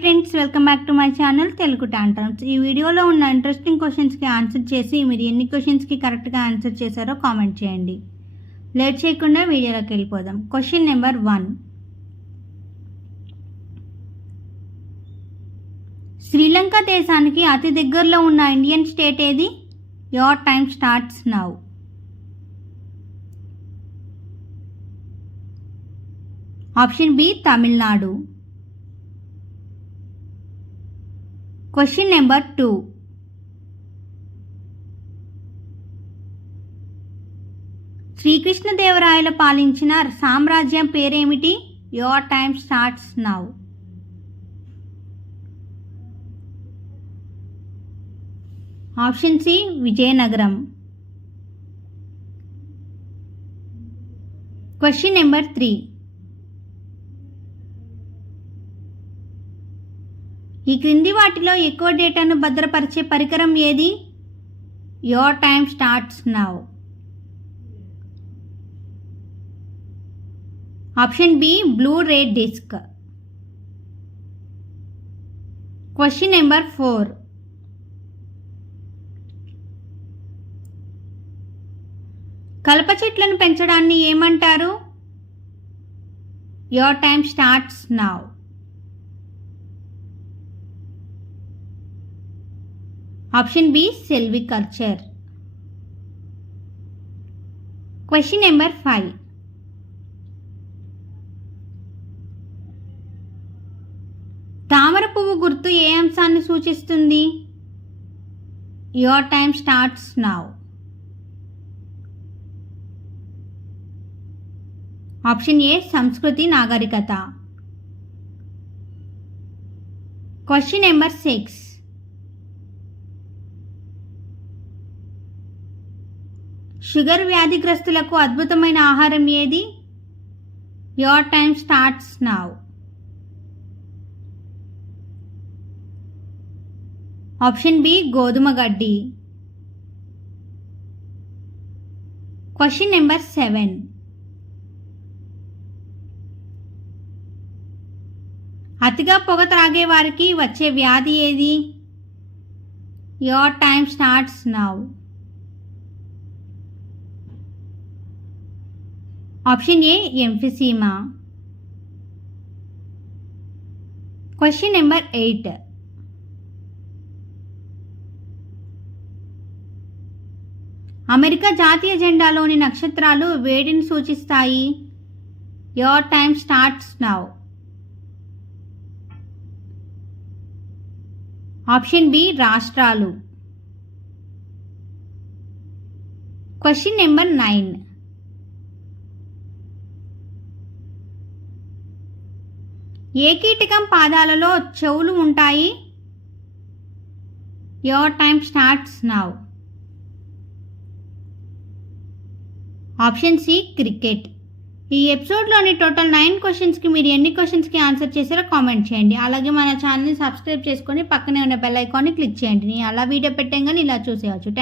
Friends, welcome back to my channel Telugu టాంటమ్స్. ఈ వీడియోలో ఉన్న ఇంట్రెస్టింగ్ క్వశ్చన్స్కి ఆన్సర్ చేసి మీరు ఎన్ని క్వశ్చన్స్కి కరెక్ట్గా ఆన్సర్ చేశారో కామెంట్ చేయండి. లేట్ చేయకుండా వీడియోలోకి వెళ్ళిపోదాం. Question number 1. శ్రీలంక దేశానికి అతి దగ్గరలో ఉన్న ఇండియన్ స్టేట్ ఏది? Your time starts now. Option B Tamil Nadu. Question number 2. శ్రీకృష్ణదేవరాయలు పాలించిన సామ్రాజ్యం పేరేమిటి? Your time starts now. Option C Vijayanagaram. Question number 3. ఈ క్రింది వాటిలో ఎక్కువ డేటాను భద్రపరిచే పరికరం ఏది? Your time starts now. Option B blu ray disc. Question number 4. కలప చెట్లను పెంచడాన్ని ఏమంటారు? Your time starts now. Option B silviculture. Question number 5. తామర పువ్వు గుర్తు ఏ అంశాన్ని సూచిస్తుంది? Your time starts now. Option ఏ సంస్కృతి నాగరికత. Question number 6. షుగర్ వ్యాధిగ్రస్తులకు అద్భుతమైన ఆహారం ఏది? Your time starts now. Option B గోధుమ గడ్డి. Question number 7. అతిగా పొగ త్రాగే వారికి వచ్చే వ్యాధి ఏది? Your time starts now. Option A emphysema. Question number 8. America జాతీయ జెండాలోని నక్షత్రాలు వేడిని సూచిస్తాయి. Your time starts now. Option B రాష్ట్రాలు. Question number 9. ఏ కీటకం పాదాలలో చెవులు ఉంటాయి? Your time starts now. Option C cricket. ఈ ఎపిసోడ్లోని టోటల్ 9 క్వశ్చన్స్కి మీరు ఎన్ని క్వశ్చన్స్కి ఆన్సర్ చేశారో కామెంట్ చేయండి. అలాగే మన ఛానల్ని సబ్స్క్రైబ్ చేసుకొని పక్కనే ఉన్న బెల్ ఐకాన్ని క్లిక్ చేయండి. నేను అలా వీడియో పెట్టాం కానీ ఇలా చూసేయచ్చు.